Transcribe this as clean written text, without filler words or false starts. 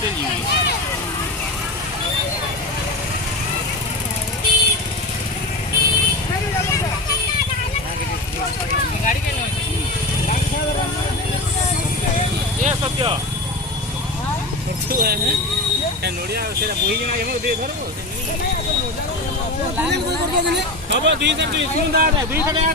ଭିତରେ ଯିବି। ଗାଡ଼ି କେନ ଏ ସତ୍ୟ ନଡ଼ିଆ ସେଇଟା ବୋହିକିନା ଧରବ ହବ 200 ସୁନ୍ଦର 200 ଟଙ୍କା।